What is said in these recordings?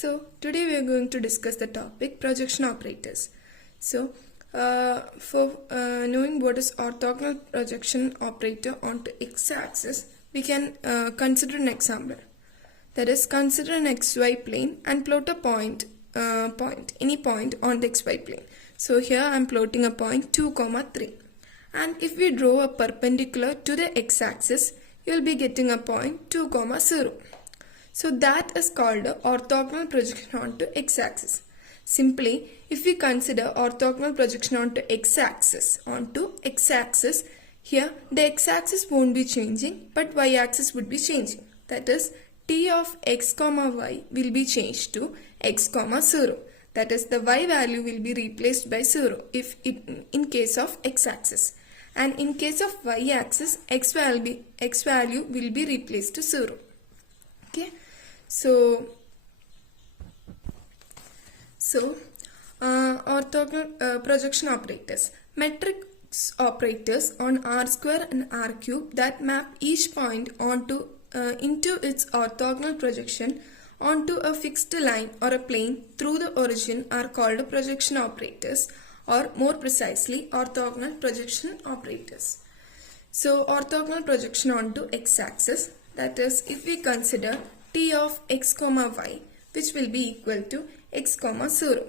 So today we are going to discuss the topic projection operators. So for knowing what is orthogonal projection operator onto x-axis, we can consider an example. That is, consider an xy plane and plot a any point on the xy plane. So here I am plotting a point 2, 3. And if we draw a perpendicular to the x-axis, you will be getting a point 2, 0. So that is called a orthogonal projection onto x-axis. Simply, if we consider orthogonal projection onto x-axis, here the x-axis won't be changing, but y-axis would be changing. That is, t of x, y will be changed to x, 0. That is, the y value will be replaced by 0 in case of x-axis. And in case of y-axis, x value will be replaced to 0. Okay, so orthogonal projection operators, matrix operators on R square and R cube that map each point onto into its orthogonal projection onto a fixed line or a plane through the origin are called projection operators, or more precisely orthogonal projection operators. So orthogonal projection onto x-axis, that is, if we consider t of x, y, which will be equal to x, 0.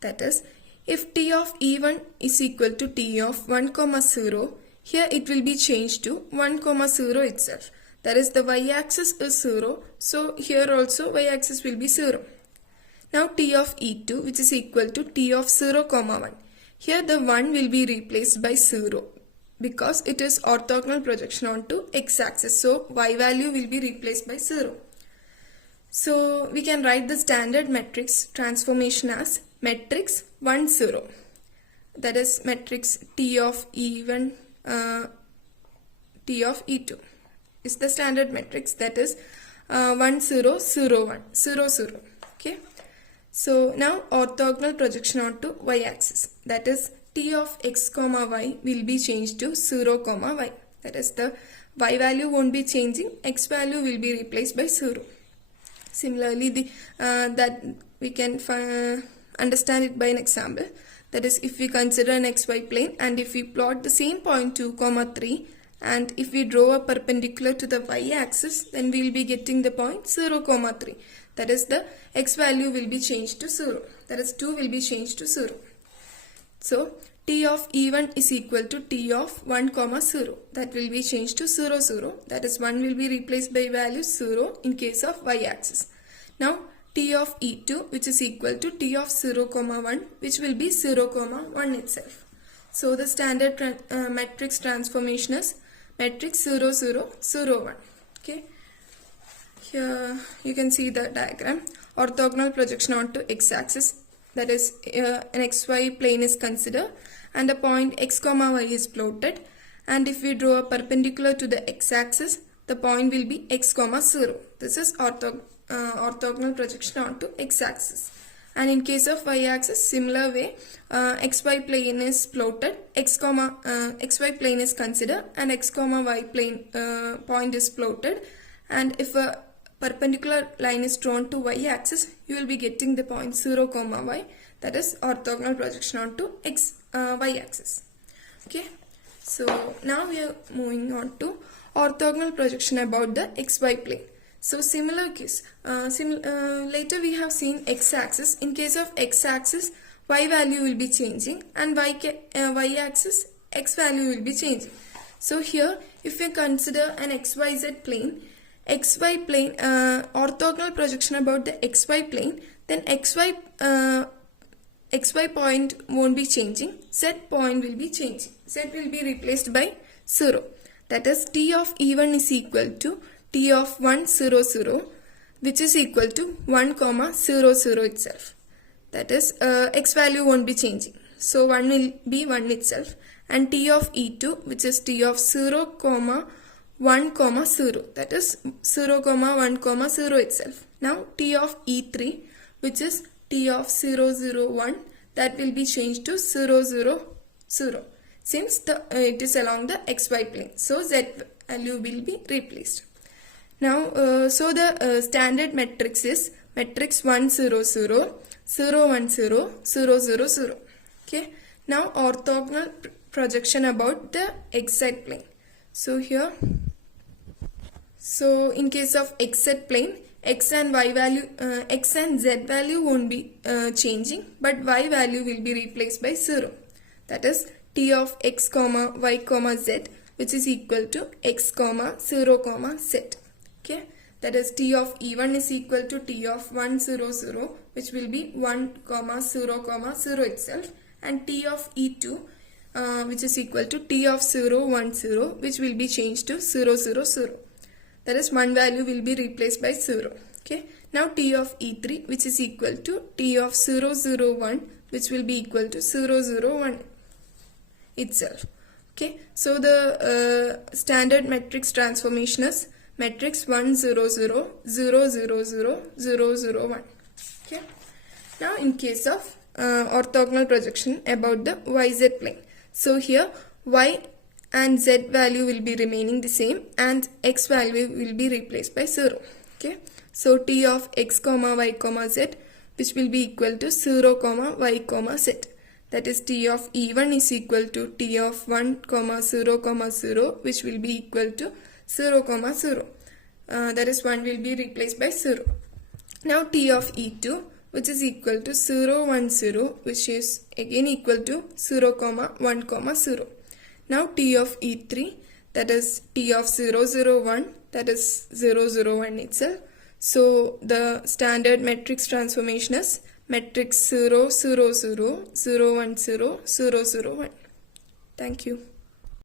That is, if t of E1 is equal to t of 1, 0, here it will be changed to 1, 0 itself. That is, the y-axis is 0, so here also y-axis will be 0. Now t of E2, which is equal to t of 0, 1. Here the 1 will be replaced by 0 because it is orthogonal projection onto x-axis. So y value will be replaced by 0. So we can write the standard matrix transformation as matrix 1, 0. That is matrix T of E1, T of E2 is the standard matrix, that is 1, 0, 0, 1, 0, 0. Okay. So now orthogonal projection onto y-axis, that is t of x, y will be changed to 0, y. That is, the y value won't be changing, x value will be replaced by 0. Similarly, that we can understand it by an example. That is, if we consider an xy plane and if we plot the same point 2, 3, and if we draw a perpendicular to the y-axis, then we will be getting the point 0, 3. That is, the x value will be changed to 0. That is, 2 will be changed to 0. So, t of E1 is equal to t of 1, 0. That will be changed to 0, 0. That is, 1 will be replaced by value 0 in case of y-axis. Now, t of E2, which is equal to t of 0, 1, which will be 0, 1 itself. So, the standard matrix transformation is matrix 0, 0, 0, 1. Okay. Here you can see the diagram. Orthogonal projection onto x-axis, that is, an xy plane is considered and a point x, y is plotted, and if we draw a perpendicular to the x-axis, the point will be x, 0. This is orthogonal projection onto x-axis. And in case of y-axis, similar way, xy plane is plotted, xy plane is considered, and x, y plane point is plotted, and if a perpendicular line is drawn to y-axis, you will be getting the point 0, y. That is orthogonal projection onto y-axis. Okay. So now we are moving on to orthogonal projection about the xy plane. So similar case. Later we have seen x-axis. In case of x-axis, y value will be changing, and y-axis, x value will be changing. So here, if we consider an xyz plane, orthogonal projection about the xy plane, then xy point won't be changing, z point will be changing. Z will be replaced by 0. That is, t of E1 is equal to t of 1, 0, 0, which is equal to 1, 0, 0 itself. That is, x value won't be changing. So 1 will be 1 itself. And t of E2, which is t of 0, 1, 0. That is 0, 1, 0 itself. Now t of E3, which is t of 0, 0, 1, that will be changed to 0, 0, 0. Since it is along the xy plane, so z value will be replaced. Now, so the standard matrix is matrix 1 0 0 0 1 0 0 0 0. Okay. Now orthogonal projection about the xz plane. So here, so in case of xz plane, x and y value, x and z value won't be changing, but y value will be replaced by 0. That is t of x comma y comma z, which is equal to x comma 0 comma z. Okay, that is t of e1 is equal to t of 1 0 0, which will be 1 comma 0 comma 0 itself, and t of e2 which is equal to t of 0 1 0, which will be changed to 0 0 0. That is one value will be replaced by 0. Okay. Now t of e3, which is equal to t of 0 0 1, which will be equal to 0 0 1 itself. Okay. So the standard matrix transformation is matrix 1 0 0 0 0 0 0 0 1. Okay. Now in case of orthogonal projection about the yz plane. So here y and z value will be remaining the same and x value will be replaced by 0. Okay. So t of x comma y comma z, which will be equal to 0 comma y comma z. That is t of e1 is equal to t of 1 comma 0 comma 0, which will be equal to 0 comma 0. That is 1 will be replaced by 0. Now t of e2, which is equal to 0 1 0, which is again equal to 0 comma 1 comma 0. Now t of e3, that is t of 0 0 1, that is 0 0 1 itself. So the standard matrix transformation is matrix 0 0 0 0 1 0 0 0 1. Thank you.